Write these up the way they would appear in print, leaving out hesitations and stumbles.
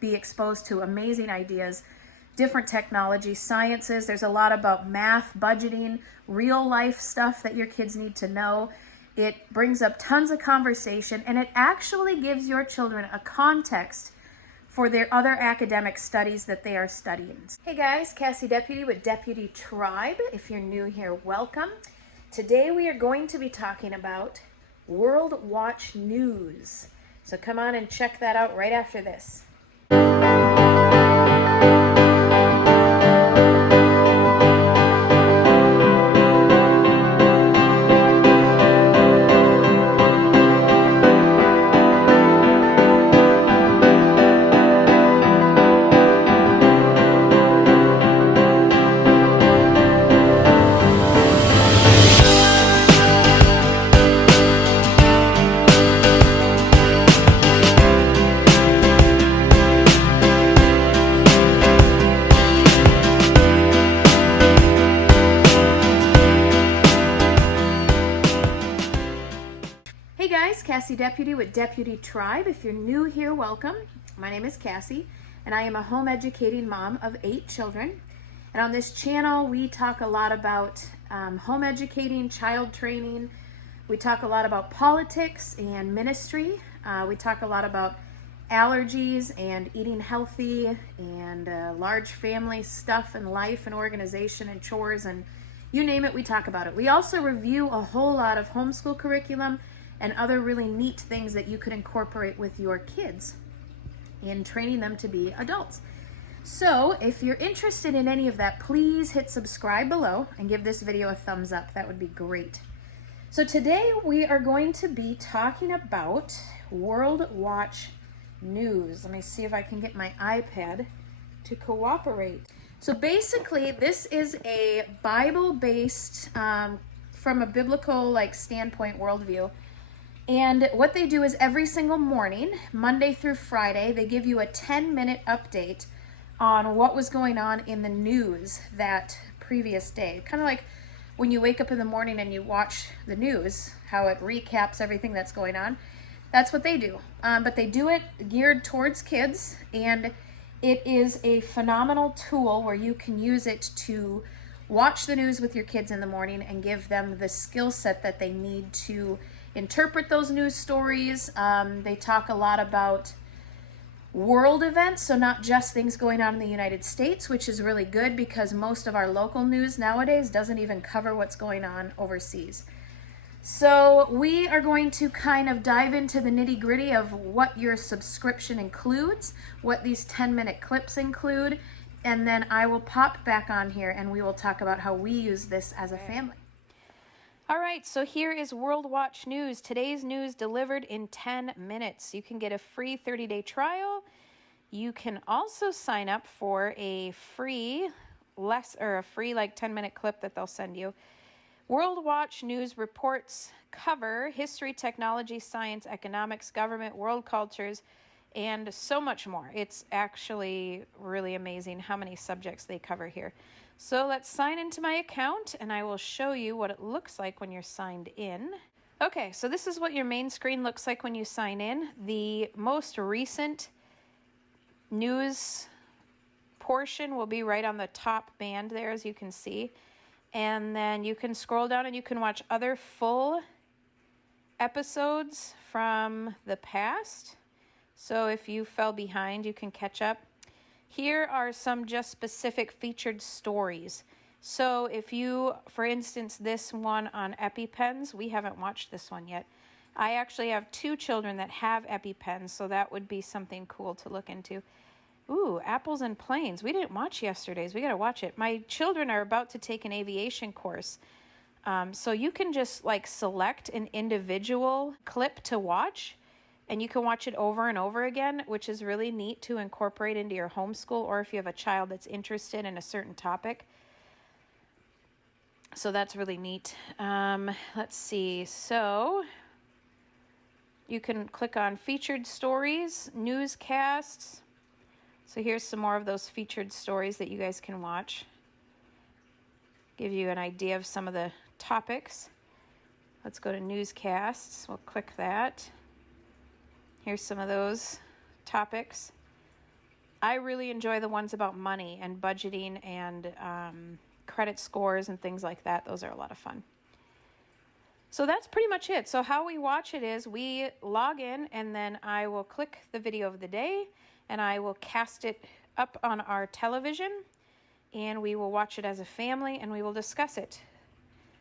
be exposed to amazing ideas, different technology, sciences. There's a lot about math, budgeting, real life stuff that your kids need to know. It brings up tons of conversation, and it actually gives your children a context for their other academic studies that they are studying. Hey guys, Cassie Deputy with Deputy Tribe. If you're new here, welcome. Today we are going to be talking about World Watch News. So come on and check that out right after this. Hey guys, Cassie Deputy with Deputy Tribe. If you're new here, welcome. My name is Cassie, and I am a home educating mom of 8 children. And on this channel, we talk a lot about home educating, child training. We talk a lot about politics and ministry. We talk a lot about allergies and eating healthy and large family stuff and life and organization and chores and you name it, we talk about it. We also review a whole lot of homeschool curriculum and other really neat things that you could incorporate with your kids in training them to be adults. So if you're interested in any of that, please hit subscribe below and give this video a thumbs up. That would be great. So today we are going to be talking about World Watch News. Let me see if I can get my iPad to cooperate. So basically this is a Bible-based, from a biblical standpoint worldview. And what they do is every single morning, Monday through Friday, they give you a 10-minute update on what was going on in the news that previous day. Kind of like when you wake up in the morning and you watch the news, how it recaps everything that's going on. That's what they do. But they do it geared towards kids, and it is a phenomenal tool where you can use it to watch the news with your kids in the morning and give them the skill set that they need to interpret those news stories. They talk a lot about world events, so not just things going on in the United States, which is really good because most of our local news nowadays doesn't even cover what's going on overseas. So we are going to kind of dive into the nitty-gritty of what your subscription includes, what these 10-minute clips include, and then I will pop back on here and we will talk about how we use this as a family. All right, so here is World Watch News. Today's news delivered in 10 minutes. You can get a free 30-day trial. You can also sign up for a free 10-minute clip that they'll send you. World Watch News reports cover history, technology, science, economics, government, world cultures, and so much more. It's actually really amazing how many subjects they cover here. So let's sign into my account and I will show you what it looks like when you're signed in. Okay, so this is what your main screen looks like when you sign in. The most recent news portion will be right on the top band there, as you can see. And then you can scroll down and you can watch other full episodes from the past. So if you fell behind, you can catch up. Here are some just specific featured stories. So if you, for instance, this one on EpiPens, we haven't watched this one yet. I actually have 2 children that have EpiPens, so that would be something cool to look into. Ooh, Apples and Planes. We didn't watch yesterday's. We got to watch it. My children are about to take an aviation course. So you can just select an individual clip to watch, and you can watch it over and over again, which is really neat to incorporate into your homeschool or if you have a child that's interested in a certain topic. So that's really neat. Let's see. So you can click on featured stories, newscasts. So here's some more of those featured stories that you guys can watch. Give you an idea of some of the topics. Let's go to newscasts. We'll click that. Here's some of those topics. I really enjoy the ones about money and budgeting and credit scores and things like that. Those are a lot of fun. So that's pretty much it. So how we watch it is we log in, and then I will click the video of the day, and I will cast it up on our television, and we will watch it as a family, and we will discuss it.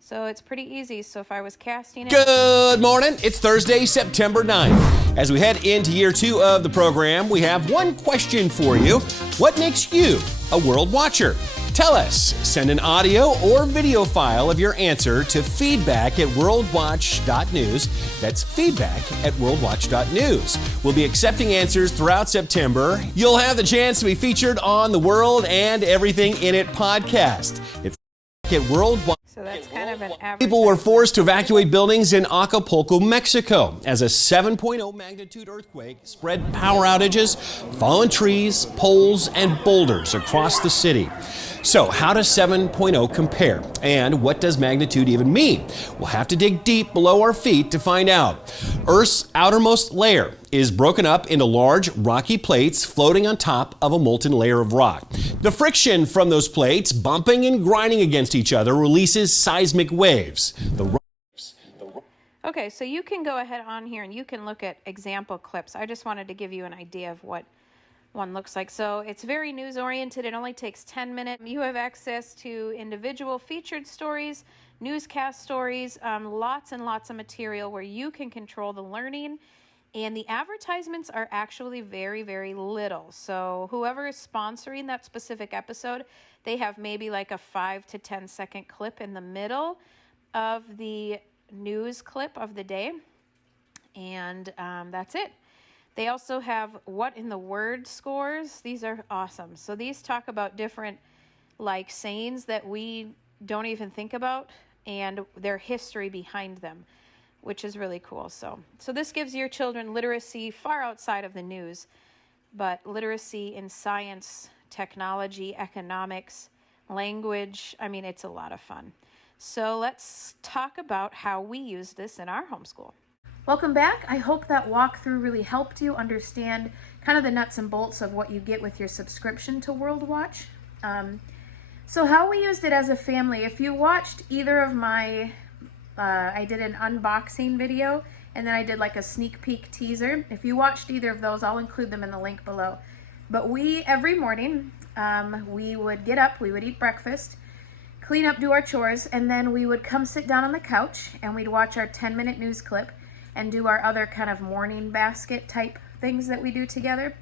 So it's pretty easy. So if I was casting it... Good morning. It's Thursday, September 9th. As we head into year 2 of the program, we have one question for you. What makes you a world watcher? Tell us. Send an audio or video file of your answer to feedback@worldwatch.news. That's feedback@worldwatch.news. We'll be accepting answers throughout September. You'll have the chance to be featured on the World and Everything in It podcast. It's at Worldwatch. So that's kind of an average. People were forced to evacuate buildings in Acapulco, Mexico, as a 7.0 magnitude earthquake spread power outages, fallen trees, poles, and boulders across the city. So how does 7.0 compare? And what does magnitude even mean? We'll have to dig deep below our feet to find out. Earth's outermost layer is broken up into large rocky plates floating on top of a molten layer of rock. The friction from those plates bumping and grinding against each other releases seismic waves. Okay, so you can go ahead on here and you can look at example clips. I just wanted to give you an idea of what one looks like. So it's very news oriented. It only takes 10 minutes. You have access to individual featured stories, newscast stories, lots and lots of material where you can control the learning. And the advertisements are actually very, very little. So whoever is sponsoring that specific episode, they have maybe like a 5 to 10 second clip in the middle of the news clip of the day. And that's it. They also have what in the word scores. These are awesome. So these talk about different like sayings that we don't even think about and their history behind them, which is really cool. So this gives your children literacy far outside of the news, but literacy in science, technology, economics, language. I mean, it's a lot of fun. So let's talk about how we use this in our homeschool. Welcome back. I hope that walkthrough really helped you understand kind of the nuts and bolts of what you get with your subscription to World Watch. So how we used it as a family, if you watched either of my, I did an unboxing video and then I did like a sneak peek teaser. If you watched either of those, I'll include them in the link below. But every morning, we would get up, we would eat breakfast, clean up, do our chores, and then we would come sit down on the couch and we'd watch our 10-minute news clip and do our other kind of morning basket type things that we do together.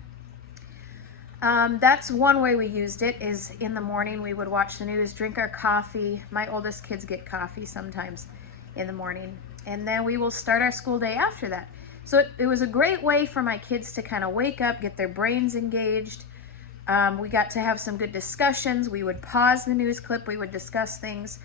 That's one way we used it, is in the morning we would watch the news, drink our coffee. My oldest kids get coffee sometimes in the morning. And then we will start our school day after that. So it was a great way for my kids to kind of wake up, get their brains engaged. We got to have some good discussions. We would pause the news clip, we would discuss things.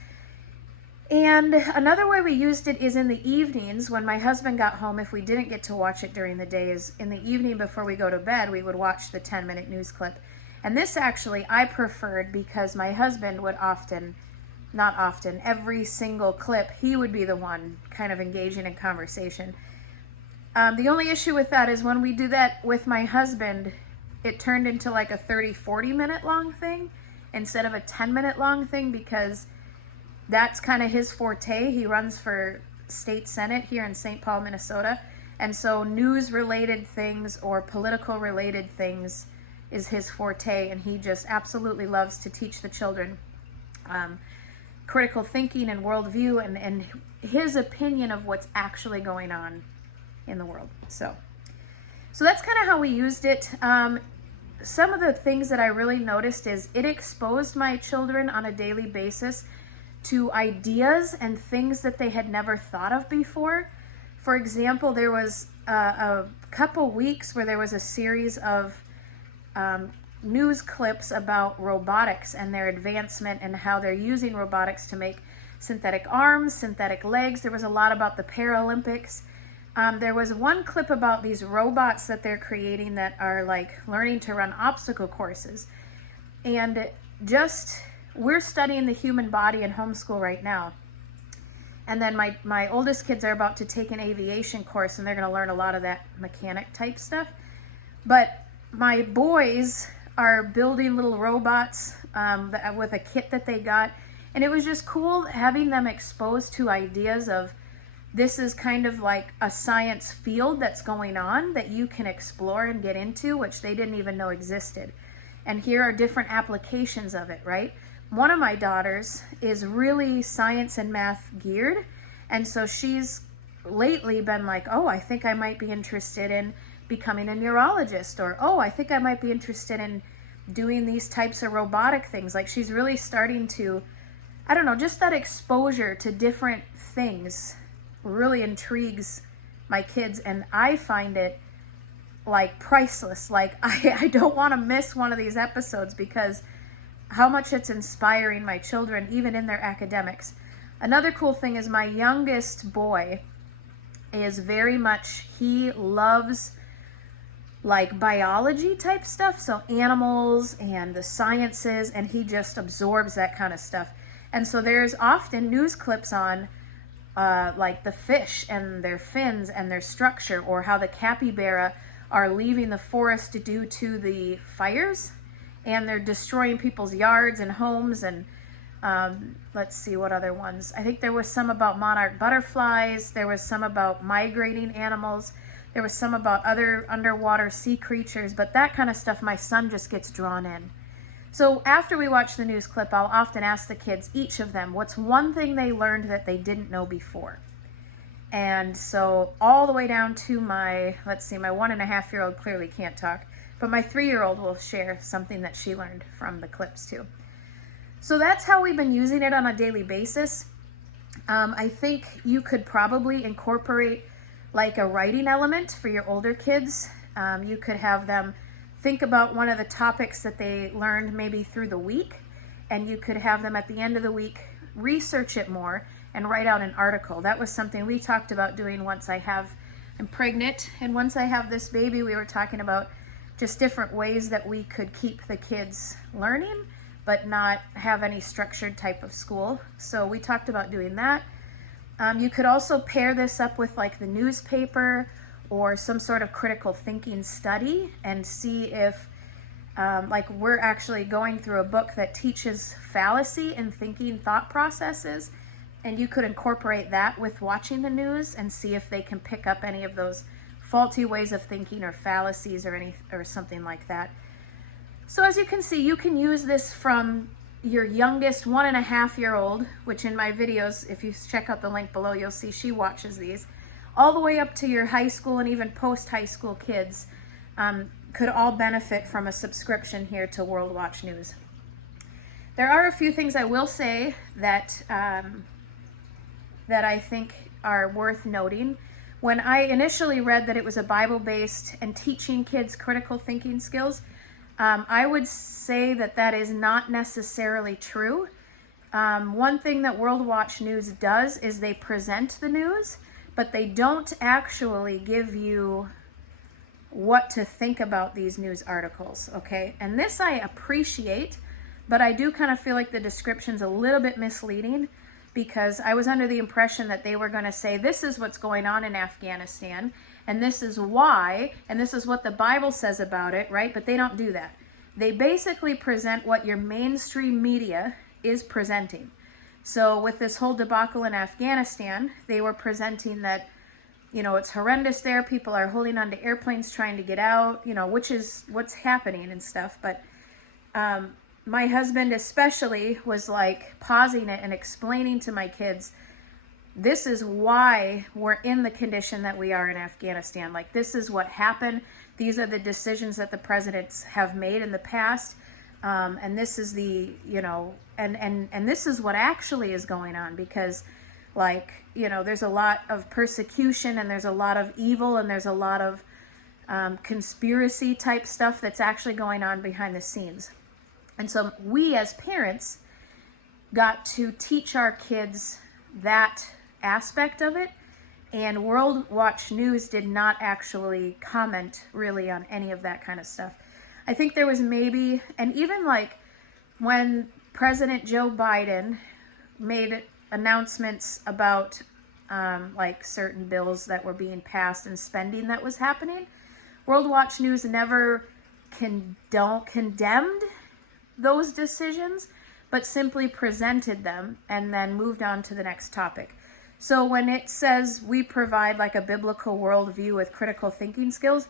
And another way we used it is in the evenings when my husband got home. If we didn't get to watch it during the day, is in the evening before we go to bed, we would watch the 10-minute news clip. And this actually I preferred because my husband would every single clip, he would be the one kind of engaging in conversation. The only issue with that is when we do that with my husband, it turned into like a 30-40 minute long thing instead of a 10-minute long thing, because that's kind of his forte. He runs for state senate here in St. Paul, Minnesota. And so news related things or political related things is his forte. And he just absolutely loves to teach the children critical thinking and worldview and his opinion of what's actually going on in the world. So that's kind of how we used it. Some of the things that I really noticed is it exposed my children on a daily basis to ideas and things that they had never thought of before. For example, there was a couple weeks where there was a series of news clips about robotics and their advancement and how they're using robotics to make synthetic arms, synthetic legs. There was a lot about the Paralympics. There was one clip about these robots that they're creating that are like learning to run obstacle courses. And we're studying the human body in homeschool right now. And then my oldest kids are about to take an aviation course and they're going to learn a lot of that mechanic type stuff. But my boys are building little robots with a kit that they got. And it was just cool having them exposed to ideas of this is kind of like a science field that's going on that you can explore and get into, which they didn't even know existed. And here are different applications of it, right? One of my daughters is really science and math geared. And so she's lately been like, oh, I think I might be interested in becoming a neurologist, or, oh, I think I might be interested in doing these types of robotic things. Like she's really starting to, I don't know, just that exposure to different things really intrigues my kids, and I find it like priceless. Like I don't want to miss one of these episodes because how much it's inspiring my children, even in their academics. Another cool thing is my youngest boy is very much, he loves like biology type stuff, so animals and the sciences, and he just absorbs that kind of stuff. And so there's often news clips on like the fish and their fins and their structure, or how the capybara are leaving the forest due to the fires, and they're destroying people's yards and homes. And let's see what other ones. I think there was some about monarch butterflies. There was some about migrating animals. There was some about other underwater sea creatures, but that kind of stuff my son just gets drawn in. So after we watch the news clip, I'll often ask the kids, each of them, what's one thing they learned that they didn't know before? And so all the way down to my 1.5-year-old clearly can't talk, but my 3-year-old will share something that she learned from the clips too. So that's how we've been using it on a daily basis. I think you could probably incorporate like a writing element for your older kids. You could have them think about one of the topics that they learned maybe through the week, and you could have them at the end of the week research it more and write out an article. That was something we talked about doing once I'm pregnant, and once I have this baby, we were talking about just different ways that we could keep the kids learning but not have any structured type of school. So we talked about doing that. You could also pair this up with like the newspaper or some sort of critical thinking study, and see if like we're actually going through a book that teaches fallacy in thinking thought processes, and you could incorporate that with watching the news and see if they can pick up any of those faulty ways of thinking or fallacies or something like that. So as you can see, you can use this from your youngest 1.5-year-old, which in my videos, if you check out the link below, you'll see she watches these, all the way up to your high school and even post-high school kids could all benefit from a subscription here to World Watch News. There are a few things I will say that that I think are worth noting. When I initially read that it was a Bible-based and teaching kids critical thinking skills, I would say that that is not necessarily true. One thing that World Watch News does is they present the news, but they don't actually give you what to think about these news articles, okay? And this I appreciate, but I do kind of feel like the description's a little bit misleading, because I was under the impression that they were going to say, this is what's going on in Afghanistan, and this is why, and this is what the Bible says about it, right? But they don't do that. They basically present what your mainstream media is presenting. So with this whole debacle in Afghanistan, they were presenting that, you know, it's horrendous there. People are holding onto airplanes trying to get out, you know, which is what's happening and stuff. But my husband especially was like pausing it and explaining to my kids, this is why we're in the condition that we are in Afghanistan. Like, this is what happened. These are the decisions that the presidents have made in the past. And this is the, you know, and this is what actually is going on, because, like, you know, there's a lot of persecution and there's a lot of evil and there's a lot of conspiracy type stuff that's actually going on behind the scenes. And so we as parents got to teach our kids that aspect of it, and World Watch News did not actually comment really on any of that kind of stuff. I think there was maybe, and even like when President Joe Biden made announcements about like certain bills that were being passed and spending that was happening, World Watch News never condemned those decisions, but simply presented them and then moved on to the next topic. So when it says we provide like a biblical worldview with critical thinking skills,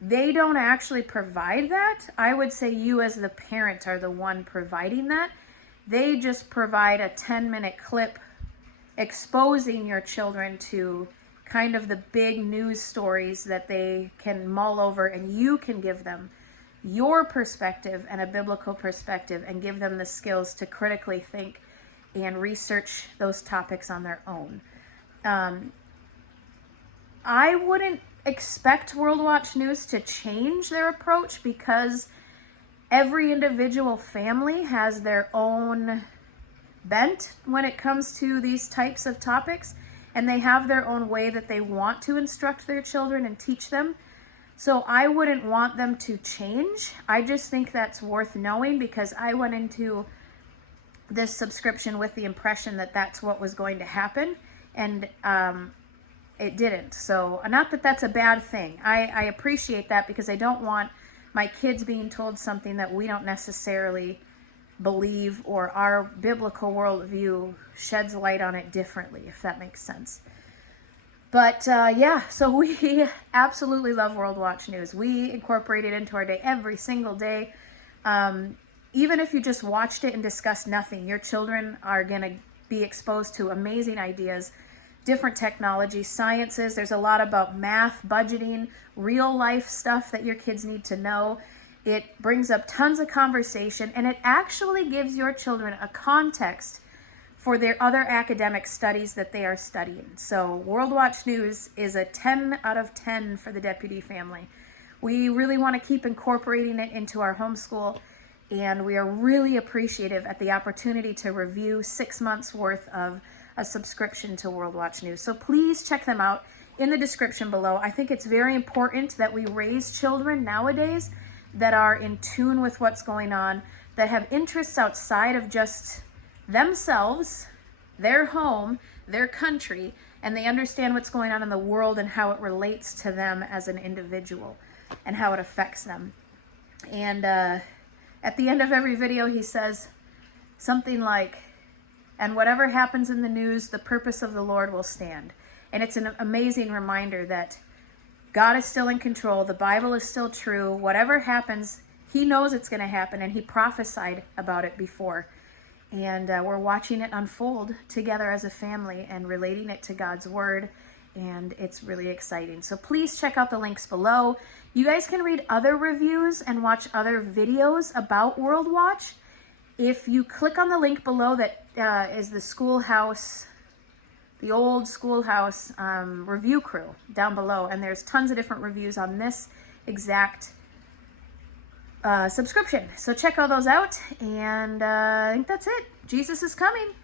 they don't actually provide that. I would say you as the parent are the one providing that. They just provide a 10-minute clip exposing your children to kind of the big news stories that they can mull over, and you can give them your perspective and a biblical perspective and give them the skills to critically think and research those topics on their own. I wouldn't expect World Watch News to change their approach, because every individual family has their own bent when it comes to these types of topics, and they have their own way that they want to instruct their children and teach them. So I wouldn't want them to change. I just think that's worth knowing, because I went into this subscription with the impression that that's what was going to happen, and it didn't. So not that that's a bad thing. I appreciate that, because I don't want my kids being told something that we don't necessarily believe, or our biblical worldview sheds light on it differently, if that makes sense. But yeah, so we absolutely love World Watch News. We incorporate it into our day every single day. Even if you just watched it and discussed nothing, your children are going to be exposed to amazing ideas, different technologies, sciences. There's a lot about math, budgeting, real life stuff that your kids need to know. It brings up tons of conversation, and it actually gives your children a context for their other academic studies that they are studying. So World Watch News is a 10 out of 10 for the Deputy family. We really want to keep incorporating it into our homeschool, and we are really appreciative at the opportunity to review 6 months worth of a subscription to World Watch News. So please check them out in the description below. I think it's very important that we raise children nowadays that are in tune with what's going on, that have interests outside of just themselves, their home, their country, and they understand what's going on in the world and how it relates to them as an individual and how it affects them. And at the end of every video, he says something like, "And whatever happens in the news, the purpose of the Lord will stand." And it's an amazing reminder that God is still in control. The Bible is still true. Whatever happens, he knows it's going to happen, and he prophesied about it before. And we're watching it unfold together as a family and relating it to God's word, and it's really exciting. So please check out the links below. You guys can read other reviews and watch other videos about World Watch. If you click on the link below that is the schoolhouse, the old schoolhouse review crew down below, and there's tons of different reviews on this exact subscription. So check all those out, and I think that's it. Jesus is coming.